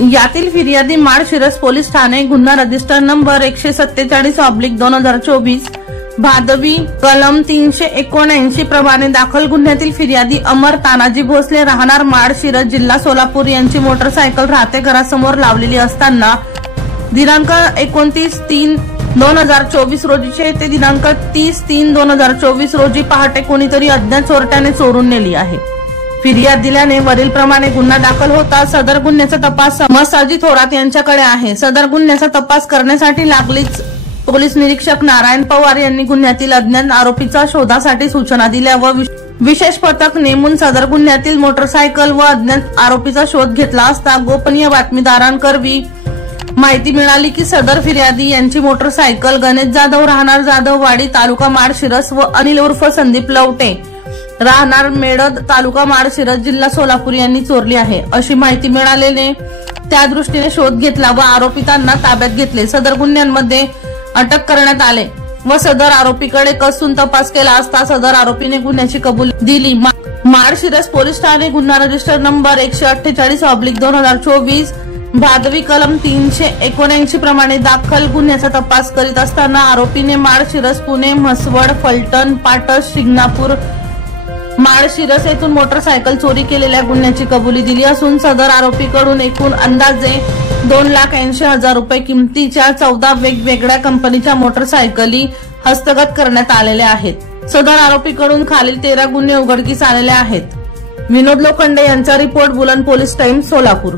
यातील फिर्यादी माळशिरस पोलीस ठाणे, गुन्हा रजिस्टर नंबर 147/2024, भादवी कलम 379 प्रमाणे दाखल गुन्ह्यातील फिर्यादी अमर तानाजी भोसले राहणार माळशिरस जिल्हा सोलापूर यांची मोटरसायकल राहते घरासमोर लावलेली असताना दिनांक 29/3/2024 रोजीचे ते दिनांक 30/3/2024 रोजी पहाटे कोणीतरी अज्ञात चोरट्याने चोरून नेली आहे। फिर्याद दिल्याने वरील प्रमाणे गुन्हा दाखल होता सदर गुन्ह्याचा तपास मसाजी थोरात यांच्याकडे आहे। सदर गुन्ह्याचा तपास करण्यासाठी लागलीच पोलीस निरीक्षक नारायण पवार यांनी गुन्ह्यातील अज्ञात आरोपीचा शोधासाठी सूचना दिल्या व विशेष पथक नेमून सदर गुन्ह्यातील मोटरसायकल व अज्ञात आरोपीचा शोध घेतला असता गोपनीय बातमीदारांकरवी माहिती मिळाली की सदर फिर्यादी यांची मोटरसायकल गणेश जाधव राहणार जाधववाडी तालुका माळशिरस व अनिल उर्फ संदीप लवटे राहणार मेडद तालुका माळशिरस जिल्हा सोलापूर यांनी चोरली आहे अशी माहिती मिळाल्याने त्या दृष्टीने शोध घेतला व आरोपितांना ताब्यात घेतले। सदर गुन्ह्यांमध्ये अटक करण्यात आले व सदर आरोपीकडे कसून तपास केला असता सदर आरोपीने गुन्ह्याची कबुली दिली। माळशिरस पोलीस ठाणे, गुन्हा रजिस्टर नंबर 148/2024, भादवी कलम 379 प्रमाणे दाखल गुन्ह्याचा तपास करीत असताना आरोपीने माळशिरस, पुणे, म्हसवड, फलटण, पाटस, शिंगणापूर, माळशिरस येथून मोटरसायकल चोरी केलेल्या गुन्ह्याची कबुली दिली असून सदर आरोपीकडून एकूण अंदाजे 2,80,000 रुपये किमतीच्या 14 वेगवेगळ्या कंपनीच्या मोटरसायकली हस्तगत करण्यात आलेल्या आहेत। सदर आरोपीकडून खालील 13 गुन्हे उघडकीस आलेले आहेत। विनोद लोखंडे यांचा रिपोर्ट, बुलंद पोलीस टाइम्स, सोलापूर।